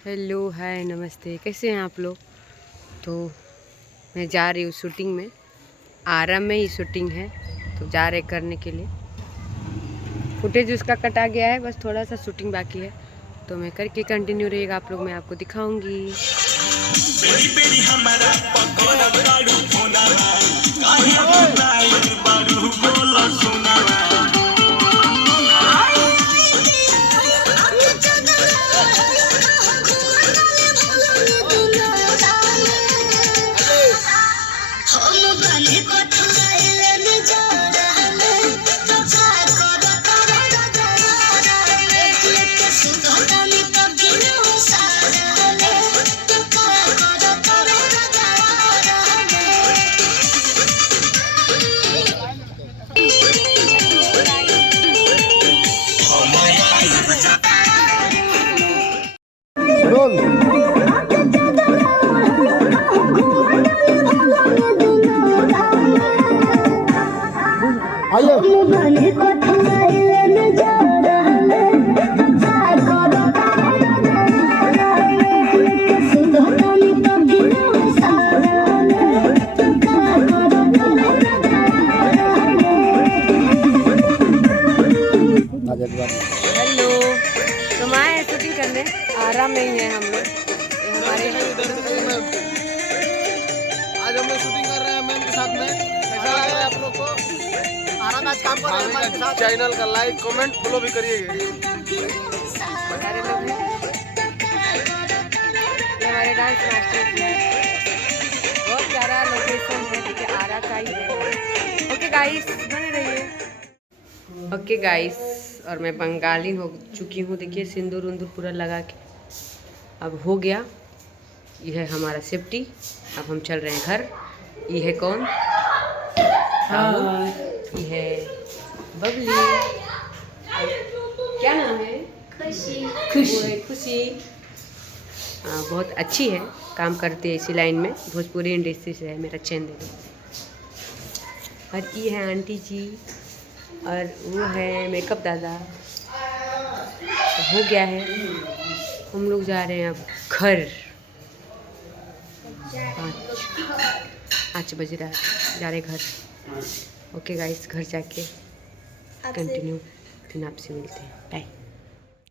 Hello hi नमस्ते, कैसे हैं आप लोग। तो मैं जा रही हूँ शूटिंग में, आराम में ही शूटिंग है तो जा रहे करने के लिए। फुटेज उसका कटा गया है, बस थोड़ा सा शूटिंग बाकी है तो मैं करके कंटिन्यू रहेगा आप लोग, मैं आपको दिखाऊंगी। रोल हेलो, तुम आए हैं शूटिंग करने, आराम में ही है हम लोग। ये हमारे आज हम लोग शूटिंग कर रहे हैं मैम के साथ में। कैसा लग रहा है आप लोग को? आराम आज काम कर रहे हैं मैम के साथ। चैनल का लाइक कमेंट फॉलो भी करिएगा। सारे लोग हैं, ये हमारे डांस मास्टर जी हैं। बहुत प्यारा लोकेशन है, देखिए आरा का ही है। ओके गाइस, बने रहिए। ओके गाइस, और मैं बंगाली हो चुकी हूँ, देखिए सिंदूर उंदूर पूरा लगा के अब हो गया। ये है हमारा सेफ्टी, अब हम चल रहे हैं घर। ये है कौन? ये है बबली। क्या नाम है? खुशी। वो है खुशी। बहुत अच्छी है, काम करती है इसी लाइन में, भोजपुरी इंडस्ट्री से है, मेरा चैनल। और ये है आंटी जी, और वो है मेकअप दादा। तो हो गया है, हम लोग जा रहे हैं अब घर। 5 बज रहा है, जा रहे घर। ओके गाइस, घर जाके कंटिन्यू फिर आपसे मिलते हैं, बाय।